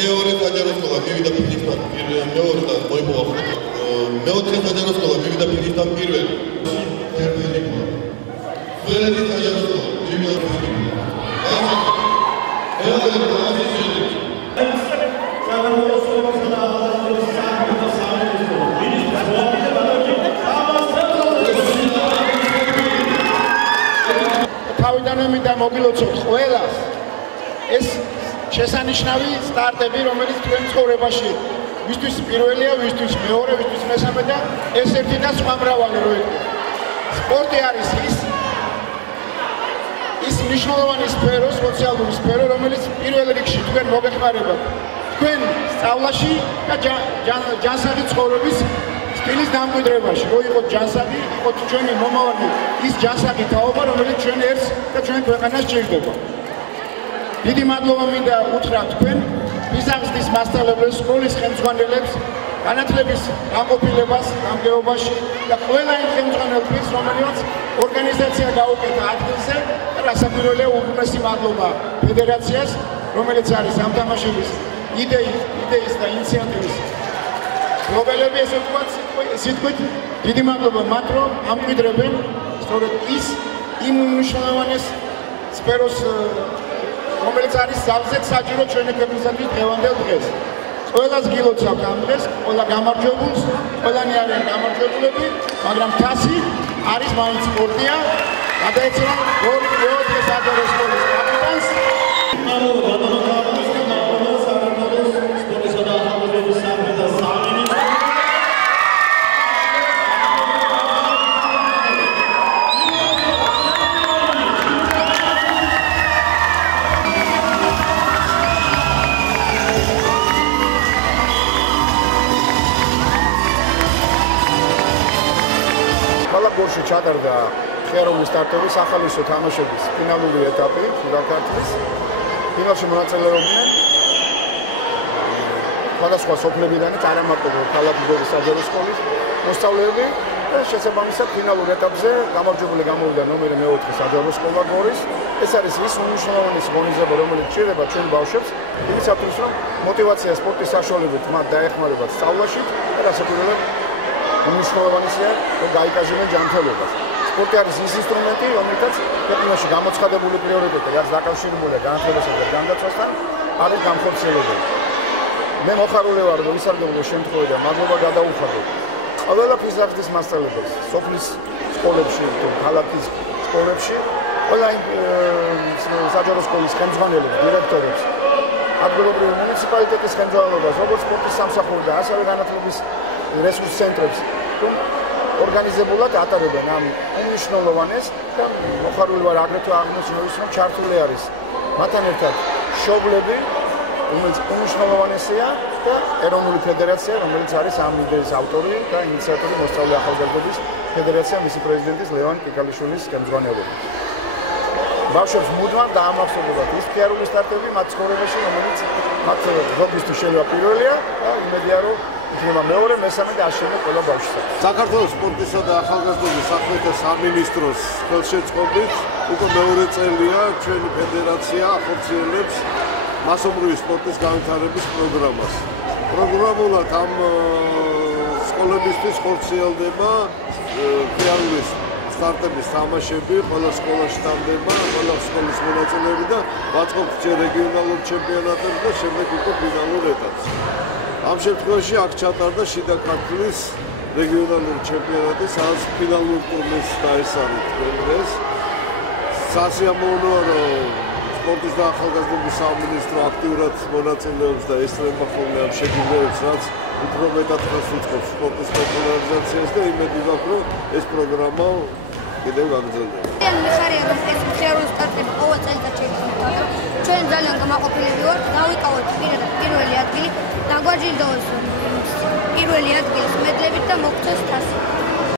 მეორე საჯარო სკოლა მივიდა ფინისთან მეორე და მოიპოვა მეოთხე საჯარო სკოლა მივიდა ფინისთან პირველი ყველანი საჯარო სკოლა მივიდა ფინისთან თავიდან მინდა მოგილოცოთ ყველას ეს შესანიშნავი სტარტები, რომელიც თქვენ ცხოვრებაში ვისთვის პირველია, ვისთვის მეორე, ვისთვის მესამე და ეს-ერთი და სხვა მრავალი რო იყო. სპორტი არის ის მნიშვნელოვანი სფერო, სოციალური სფერო, რომელიც პირველ რიგში თქვენ მოგეხმარებათ. თქვენ სწავლაში და ჯანსაღი ცხოვრების სტილის დამკვიდრებაში. რო იყოთ ჯანსაღი, იყოთ ჩვენი მომავალი ის ჯანსაღი თაობა, რომელიც ჩვენ ერთს და ჩვენ ქვეყანას ჭირდება. დიდი მადლობა მინდა უთხრა თქვენ ფიზახსნის მასწავლებლებს, სკოლის ხელმძღვანელებს, განათლების გამყოფილებას გამგეობაში და ყველა იმ ხელმძღვანელს, რომელსაც ორგანიზაცია გაუკეთა ადგილზე და რასაკვირველია უღრმესი მადლობა ფედერაციას, რომელიც არის ამ თამაშების იდეის და ინიციატივის მოგელები, ესე ვთქვათ, სიტყვით დიდი მადლობა მათ, რომ ამკვიდრებენ სწორედ იმ მნიშვნელოვანეს სფეროს რომელიც არის ძალზედ საჭირო ჩვენი ქვეყნისათვის დღევანდელ დღეს. ყველას გილოცავთ ამ დღეს, ყველა გამარჯვებულს, ყველანი არიან გამარჯვებულები, მაგრამ თასი არის მაინც სპორტია. გადაეცემა მეოთხე საჯარო სკოლის კაპიტანს. გორში ჩატარდა ხეროვის სტარტების ახალისო თამაშების ფინალური ეტაპი გაქართლის. ფინალში მონაწილეობდნენ სხვადასხვა სოფლებიდან არა მარტო ქალაქის გორის საჯარო სკოლის მოსწავლეები და შესაბამისად ფინალურ ეტაპზე გამარჯვებული გამოვიდა ნომერი მეოთხე საჯარო სკოლა გორის. ეს არის ის უნიშნავანი ღონისძიება, რომელიც ჭირდება ჩვენ ბავშვებს იმისათვის, რომ мотивация სპორტის საშუალებით მათ დაეხმარებათ სწავლაში და რასაკვირველად უნიშნავანია, რომ გაიკაზებენ ჯანმრთელობას. სპორტი არის ის ინსტრუმენტი, რომელთაც ქვეყანაში გამოცხადებული პრიორიტეტი, რაც დაკავშირებულია განათლებასა და განათლებასთან, არის განხორციელებული. მე მოხარული ვარ, რომ ვისარგებლო შემთხვევიდან მადლობა გადაუხადო ყველა ფიზახსნის მასწავლებელს, სოფლის სკოლებში, ქალაქის სკოლებში, ყველა საჯარო სკოლის ხელმძღვანელებს, დირექტორებს, ადგილობრივი მუნიციპალიტეტის ხელმძღვანელობას, როგორც სპორტის სამსახური და ასევე განათლების რესურს ცენტრებს, რომ ორგანიზებულად ატარებენ ამ უმნიშვნელოვანეს და მოხარული ვარ აგრეთვე აღნიშნოს, რომ ჩართული არის მათთან ერთად შობლები, რომელიც უმნიშვნელოვანესია და ეროვნული ფედერაცია, რომელიც არის ამ იდეის ავტორი და ინიციატორი მოსწავლე ახალგაზრდობის ფედერაცია, მისი პრეზიდენტის ლევან კიკალიშვილის ხელმძღვანელობით. ბავშვებს მუდმივად დაამახსოვრებათ ის ფიარული სტარტები მათ ცხოვრებაში, რომელიც მათ ღობისთვის შეიძლება პირველია და იმედია, რომ იქნება მეორე, მესამე და აშენე ყველა ბავშვს. საქართველოს სპორტისა და ახალგაზრდობის საქმეთა სამინისტროს ხელშეწყობით უკვე მეორე წელია ჩვენი ფედერაცია ახორციელებს მასობრივი სპორტის განვითარების პროგრამას. პროგრამულად ამ სკოლებისთვის ხორციელდება ფიარული სტარტების თამაშები, ყველა სკოლაში ტარდება, ყველა სკოლის მონაწილეები და ვაწყობთ ჯერ რეგიონალურ ჩემპიონატებს და შემდეგ უკვე ფინალურ ეტაპს. ამ შემთხვევაში აქ ჩატარდა შიდა ქართლის რეგიონალური ჩემპიონატი, სადაც ფინალურ ტურნირს დაესწრით დღეს. სასიამოვნოა, რომ სპორტის და ახალგაზრდობის სამინისტრო აქტიურად მონაწილეობს და ესწრება ხოლმე ამ შეგრძნებებს, რაც უფრო მეტად ხელს უწყობს სპორტის პოპულარიზაციას და იმედი მაქვს, რომ ეს პროგრამა კიდევ გაგრძელდება. მიხარია რომ ეს მხიარული სტარტები ყოველ წელიწადში შეიქმნება, რომ ჩვენ ძალიან გამაყოფილები ვართ, დავიკავოთ პირველი ადგილი, დაგვაჯილდოოს პირველი ადგილის მედლებით და მოგცეს თასი.